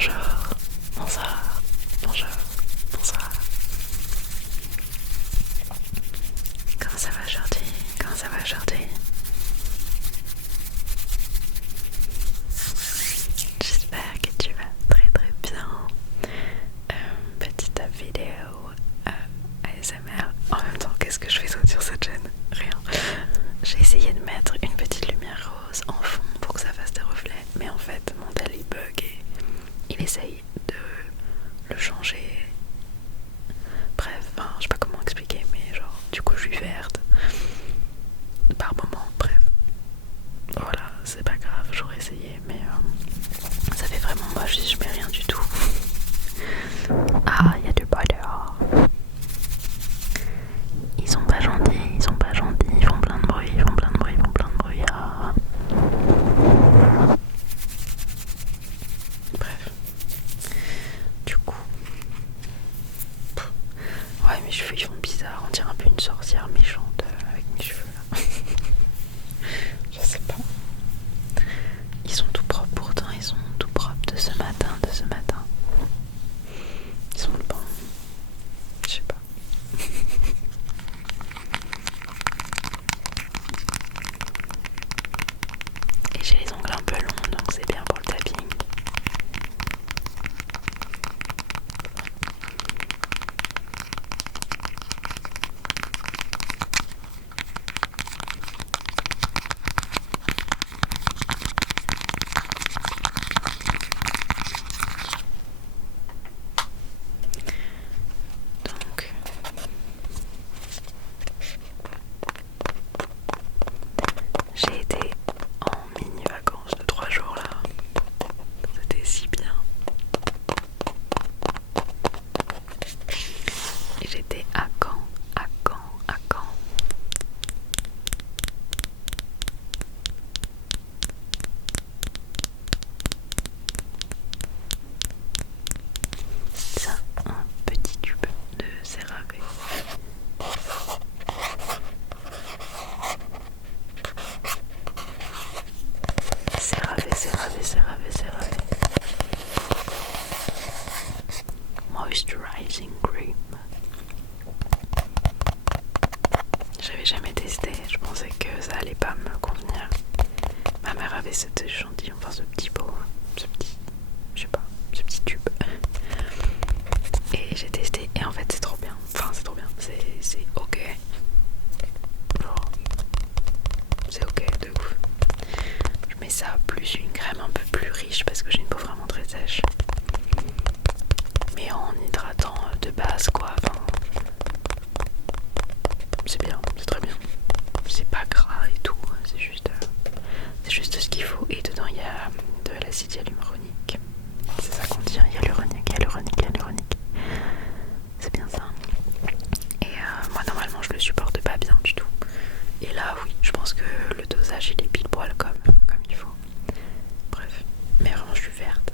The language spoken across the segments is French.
Bonjour, bonsoir, bonjour, bonsoir. Comment ça va aujourd'hui? Comment ça va aujourd'hui? J'espère que tu vas très très bien. Petite vidéo ASMR. En même temps, qu'est-ce que je fais d'autre sur cette chaîne? Rien. J'ai essayé de mettre une petite lumière rose en fond pour que ça fasse des reflets, mais en fait mon tel il bug et il essaye de le changer. Bref, enfin, je sais pas comment expliquer, mais genre du coup je suis verte par moment. Bref, voilà, c'est pas grave, j'aurais essayé, mais ça fait vraiment moche si je mets rien du tout. Ah, il y a du pas dehors. Ils sont pas gentils, ils sont pas gentils, ils font plein de bruit, ils font plein de bruit, ils font plein de bruit. Ah. Bref, du coup, ouais, mes cheveux ils font bizarre, on dirait un peu une sorcière méchante avec mes cheveux là. Je sais pas. Ils sont tout propres pourtant, ils sont tout propres de ce matin, Ils sont bons. Je sais pas. Et j'ai les ongles un peu longs, donc c'est bien pour le tapping. Donc, j'ai été en mini-vacances de 3 jours là. C'était si bien. Et j'étais à Caen, à Caen, à Caen. Ça, un petit tube de CeraVe. CeraVe. Moisturizing cream. J'avais jamais testé, je pensais que ça allait pas me convenir. Ma mère avait cet échantillon, enfin ce petit pot, ce petit tube. Et j'ai testé et en fait c'est trop bien. Enfin c'est trop bien, c'est ok. Genre, c'est ok de ouf. Je mets ça plus une crème un peu plus riche parce que j'ai une peau vraiment très sèche. Mais en hydratant de base quoi, enfin, c'est bien, c'est très bien. C'est pas gras et tout, c'est juste ce qu'il faut. Et dedans il y a de l'acide hyaluronique. C'est ça qu'on dit, hyaluronique. C'est bien ça. Et moi normalement je le supporte pas bien du tout. Et là oui, je pense que le dosage il est pile poil comme il faut. Bref, mais vraiment je suis verte.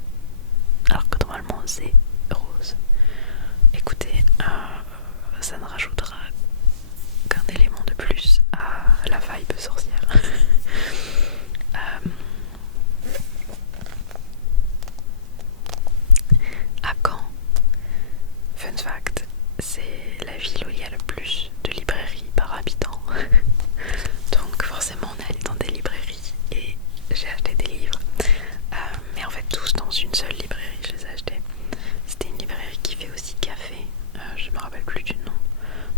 Alors que normalement c'est rose. Écoutez, ça ne rajoutera qu'un élément de plus à la vibe sorcière. À Caen, fun fact, c'est la ville où il y a le plus de librairies par habitant. Donc forcément on est allé dans des librairies et j'ai acheté des livres. Mais en fait tous dans une seule librairie je les ai achetés. C'était une librairie qui fait aussi café. Je me rappelle plus du nom.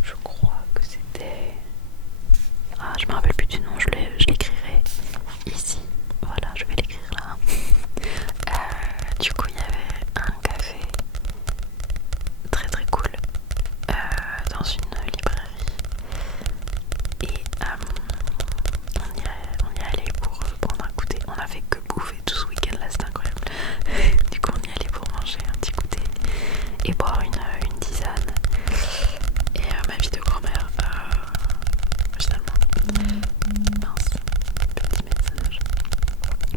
Je crois que c'était... Ah, je me rappelle plus du nom, je l'écrirai ici. Voilà, je vais l'écrire là. Du coup, il y avait un café très très cool dans une librairie. Et on y est allé pour prendre un goûter. On a fait que bouffer tout ce week-end là, c'était incroyable. Du coup, on y est allé pour manger un petit goûter et boire une tisane. Et ma vie de grand-mère, finalement. Mince, petit message.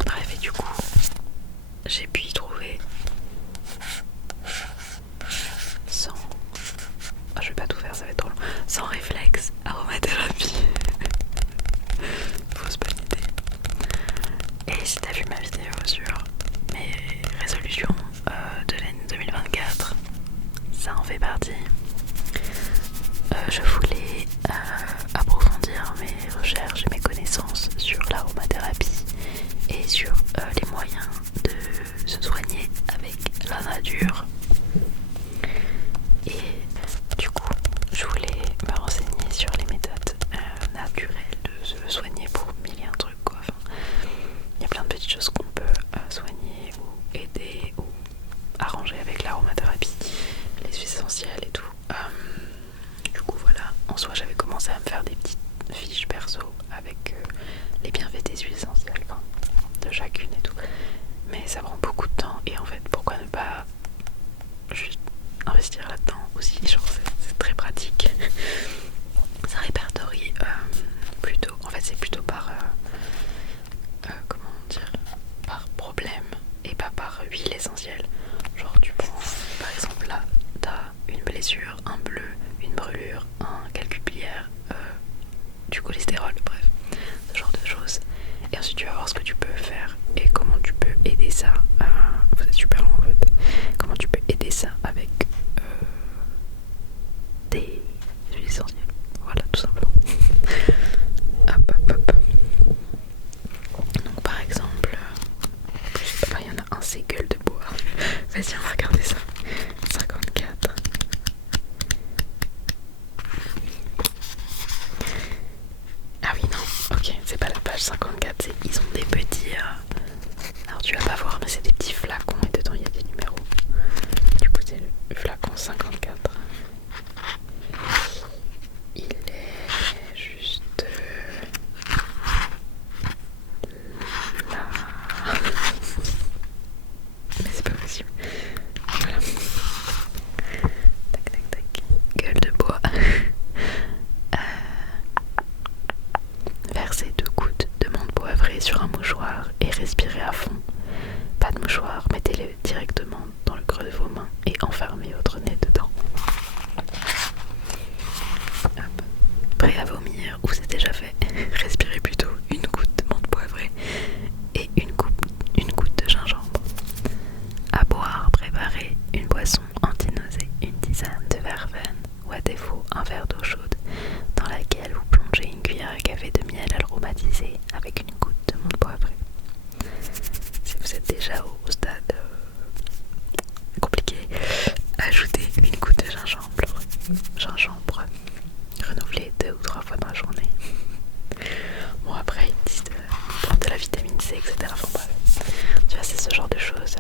Bref, et du coup, j'ai pu y trouver 100. Je vais pas tout faire, ça va être trop long. Sans réflexe, aromathérapie. Fausse bonne idée. Et si t'as vu ma vidéo sur mes résolutions sur les moyens de se soigner avec la nature. Et du coup, je voulais me renseigner sur les méthodes naturelles de se soigner pour mille et un trucs quoi. Enfin, il y a plein de petites choses qu'on peut soigner ou aider ou arranger avec l'aromathérapie, les huiles essentielles et tout. Du coup voilà, en soi j'avais commencé à me faire des petites fiches perso avec les bienfaits des huiles essentielles, enfin, de chacune et tout. Mais ça prend beaucoup de temps et en fait pourquoi ne pas juste investir là-dedans aussi, genre c'est très pratique. Ça répertorie plutôt, en fait c'est plutôt par comment dire, par problème et pas par huile essentielle. Genre tu prends par exemple là t'as une blessure, un bleu, une brûlure, un calcul biliaire, du cholestérol, bref, ce genre de choses. Et ensuite tu vas voir ce que tu peux faire et comment tu peux aider ça. Vous êtes super long en fait. Comment tu peux aider ça avec des huiles essentielles. Voilà, tout simplement. Hop, hop, hop. Donc par exemple, je sais pas, il y en a un, c'est gueule de bois. Vas-y, on va regarder ça. 54. Ah oui, non, ok, c'est pas la page 54, ils ont des petits... alors tu vas pas voir, mais c'est des petits flacons et dedans il y a des numéros. Du coup, c'est le flacon 54. Il est juste là. Mais c'est pas possible. Voilà. Tac, tac, tac. Gueule de bois. Versez 2 gouttes de menthe poivrée sur un mouchoir et respirez à fond. Pas de mouchoir, mettez-les directement dans le creux de vos mains et enfermez votre nez dedans. Hop. Prêt à vomir ou c'est déjà fait? Respirez plutôt une goutte de menthe poivrée et une goutte de gingembre. À boire, préparez une boisson anti-nausée, une tisane de verveine ou à défaut un verre d'eau chaude dans laquelle vous plongez une cuillère à café de miel aromatisé avec une goutte de menthe poivrée. Si vous êtes déjà au stade compliqué, ajoutez une goutte de gingembre renouvelé 2 ou 3 fois dans la journée. Bon, après ils disent de prendre de la vitamine C, etc. Enfin bref, tu vois, c'est ce genre de choses.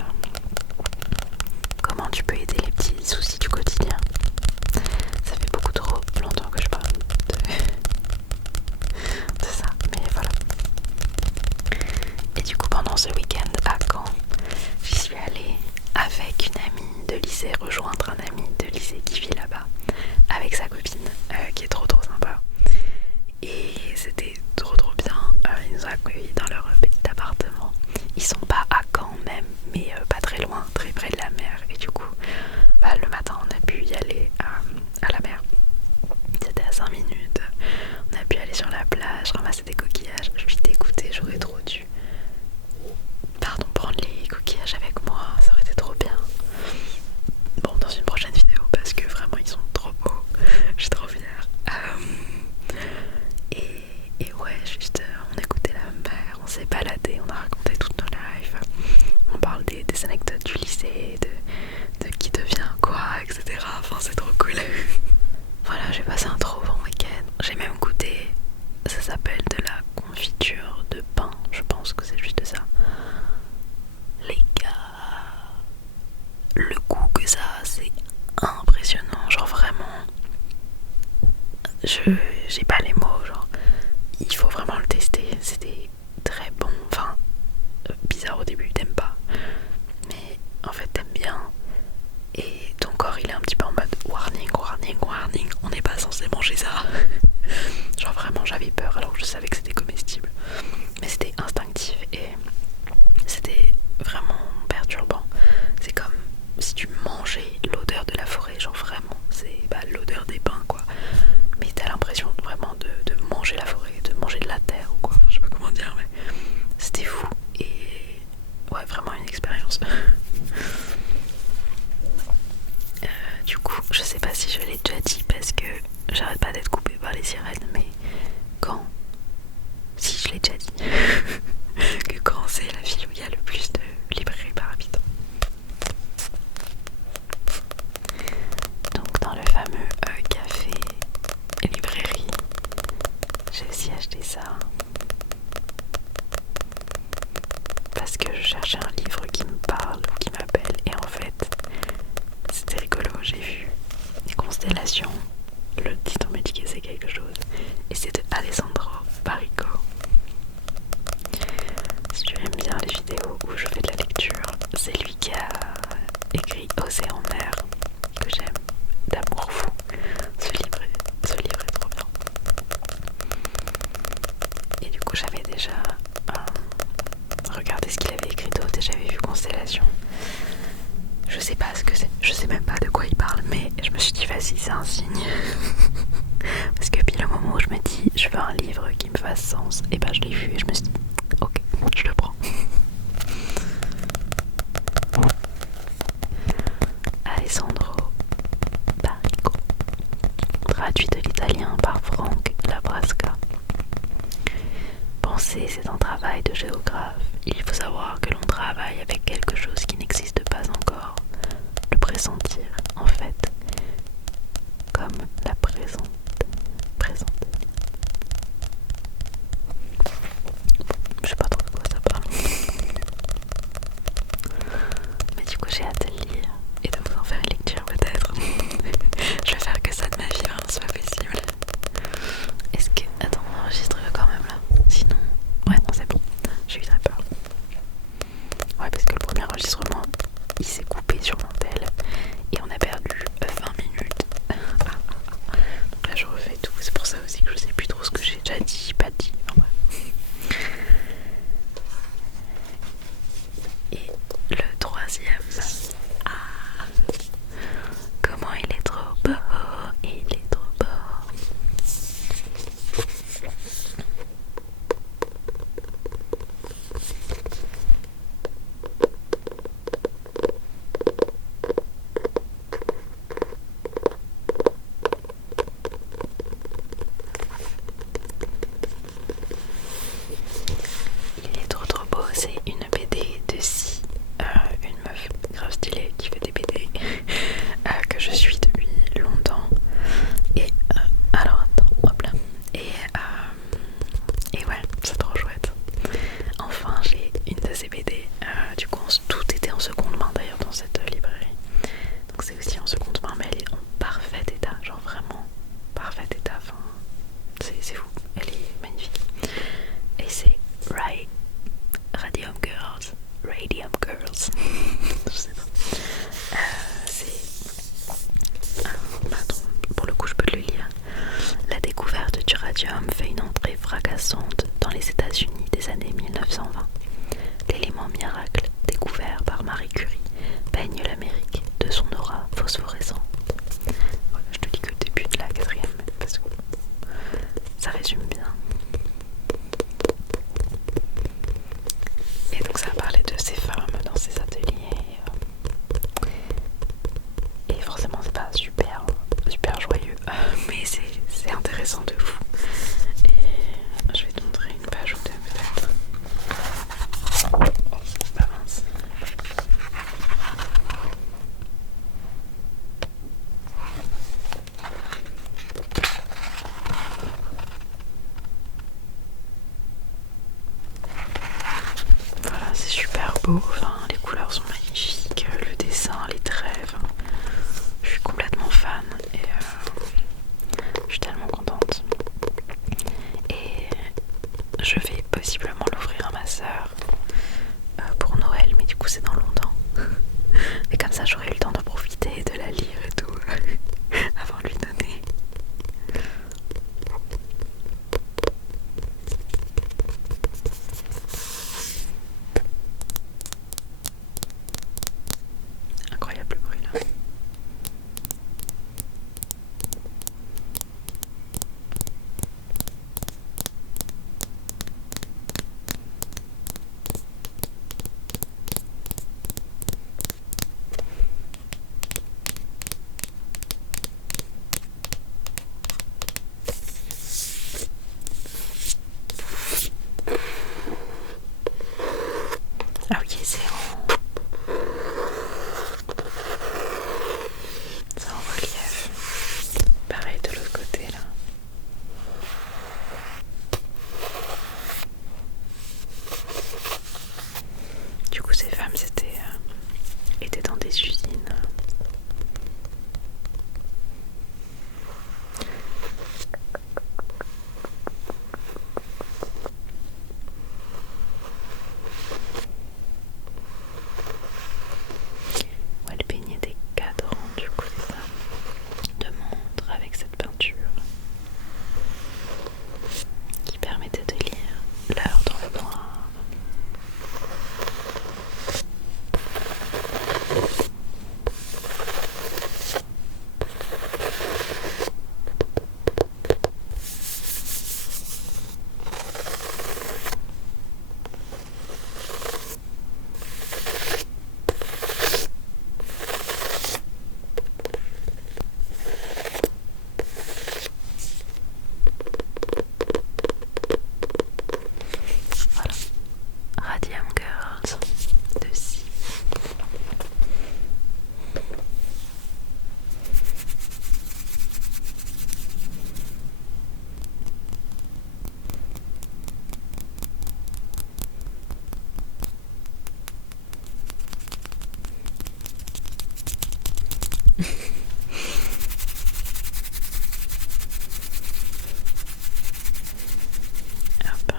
Comment tu peux aider les petits soucis du quotidien? Ça fait beaucoup trop longtemps que je parle de ça, mais voilà. Et du coup, pendant ce week-end à Caen, j'y suis allée avec une amie de lycée, rejoindre un ami de lycée qui vit là-bas avec sa copine qui est trop sympa. Et c'était trop bien. Ils nous ont accueillis dans leur petit appartement. Ils sont pas à Caen même, mais pas très loin, très près de la mer. Et du coup, le matin on a pu y aller à la mer. C'était à 5 minutes. On a pu aller sur la plage, ramasser des coquillages. Je suis dégoûtée, j'aurais trop dû prendre les coquillages avec moi, ça aurait été trop bien. Bon, dans une prochaine vidéo parce que vraiment ils sont trop beaux. Je suis trop fière. Et ouais, juste on écoutait la mer, on s'est baladé, on a raconté toutes nos lives. On parle des anecdotes du lycée, de qui devient quoi, etc. Enfin, c'est trop cool. Voilà, j'ai passé un trop bon week-end. J'ai même goûté, ça s'appelle de la confiture de pain, je pense que c'est juste ça. Les gars, le goût que ça a, c'est impressionnant. Genre vraiment, j'ai pas les mots. Genre, il faut vraiment le tester. C'était très bon. Enfin, bizarre au début, t'aimes pas, mais en fait t'aimes bien. Et ton corps il est un petit peu en mode warning, on n'est pas censé manger ça. Genre vraiment j'avais peur alors que je savais que c'était comestible, mais c'était instinctif et c'était vraiment perturbant. C'est comme si tu mangeais l'odeur de la forêt, genre vraiment c'est l'odeur des pins quoi, mais t'as l'impression vraiment de manger la forêt, de manger de la terre ou quoi, enfin, je sais pas comment dire, mais c'était fou et ouais, vraiment une expérience. Du coup, je sais pas si je l'ai déjà dit parce que j'arrête pas d'être coupée par les sirènes, mais si je l'ai déjà dit, que quand c'est la ville je cherchais un livre qui me parle ou qui m'appelle, et en fait c'était rigolo, j'ai vu les constellations, le titre me dit que c'est quelque chose, et c'est de Alessandro Baricco. Si tu aimes bien les vidéos où je fais de la lecture, c'est lui qui a écrit Océan Mer, que j'aime d'amour fou. Ce livre est trop bien. Et du coup j'avais déjà regardé ce qu'il avait écrit d'autre et j'avais vu Constellation. Je sais pas ce que c'est, je sais même pas de quoi il parle, mais je me suis dit vas-y, c'est un signe. Parce que puis le moment où je me dis je veux un livre qui me fasse sens, et ben je l'ai vu et je me suis dit ok, je le prends. Alessandro Baricco, traduit de l'italien par Frank Labrasca. Penser, c'est un travail de géographe. Il faut savoir que l'on travaille avec quelque chose qui n'existe pas encore. Le pressentir, en fait, comme la présente. Je sais pas trop de quoi ça parle. Mais du coup, j'ai hâte de le lire et de vous en faire une lecture peut-être. Je vais faire que ça de ma vie, hein, c'est pas possible. Est-ce que... Attends, on enregistre quand même là. Sinon... Ouais, non, c'est bon. J'ai eu très peur. Ouais, parce que le premier enregistrement, il s'est coupé sur mon tel et on a perdu 20 minutes. Donc là, je refais tout. C'est pour ça aussi que je sais plus trop ce que j'ai déjà dit, pas dit. Enfin, bref. Et le troisième. Ah, comment il est trop beau. Il est trop beau. Il est trop beau, c'est une BD de Si, une meuf grave stylée qui fait des BD que je suis depuis longtemps. Et alors attends, hop là. Et ouais, c'est trop chouette. Enfin, j'ai une de ces BD. Du coup, tout était en seconde main d'ailleurs dans cette librairie. Donc c'est aussi en seconde main, mais elle est en parfait état, genre vraiment parfait état. Enfin, c'est fou, elle est magnifique. Et c'est Radium Girls. Je sais pas. Pardon, pour le coup je peux le lire. La découverte du radium fait une entrée fracassante dans les États-Unis des années 1920. L'élément miracle découvert par Marie Curie baigne l'Amérique de son aura phosphorescente. Voilà, je te lis que le début de la quatrième parce que ça résume bien. Et donc ça a parlé de ces femmes dans ces ateliers. Et forcément c'est pas super joyeux, mais c'est intéressant de fou. Et je vais te montrer une page ou deux peut-être. Bah mince. Voilà, c'est super beau, enfin, les couleurs sont magnifiques, le dessin, les traits, enfin, je suis complètement fan et je suis tellement contente. Et je vais possiblement l'offrir à ma soeur pour Noël, mais du coup c'est dans longtemps. Et comme ça j'aurai eu le temps d'en profiter, de la lire et tout, avant de lui donner. Incroyable le bruit là. Ah oui, c'est en relief. Pareil de l'autre côté là. Du comme c'était était dans des usines. Où elle peignait des cadrans, du coup c'est ça, de montre avec cette peinture qui permettait de lire l'heure dans le noir. Voilà, Radium Girls de Si. Hop,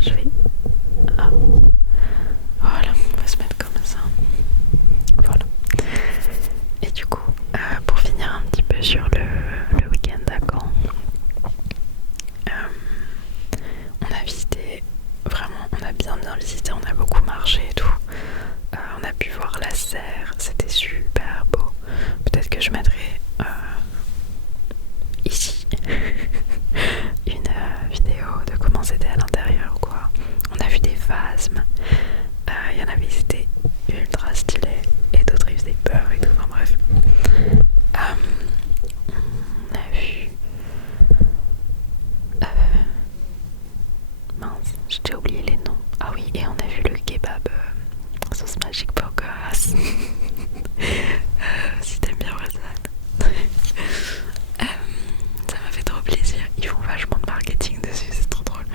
je vais... Ah. Voilà, on va se mettre comme ça. Voilà. Et du coup, pour finir un petit peu sur le week-end à Caen, on a visité, vraiment, on a bien visité, on a beaucoup marché et tout. On a pu voir la serre, c'était super beau. Peut-être que je mettrai ici une vidéo de comment c'était à l'intérieur ou quoi. On a vu des phasmes, il y en avait, c'était ultra stylé, et d'autres ils faisaient peur et tout, enfin bref. On a vu mince, j'ai déjà oublié les noms. Ah oui, et on a vu le kebab sauce Magic Burgers. Si t'aimes bien Rosanne. Ça m'a fait trop plaisir. Ils font vachement de marketing dessus, c'est trop drôle.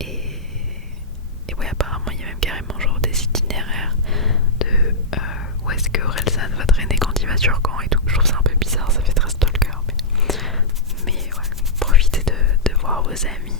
Et ouais, apparemment il y a même carrément genre des itinéraires de où est-ce que Orelsan va traîner quand il va sur Caen et tout. Je trouve ça un peu bizarre, ça fait très stalker, mais ouais, profitez de voir vos amis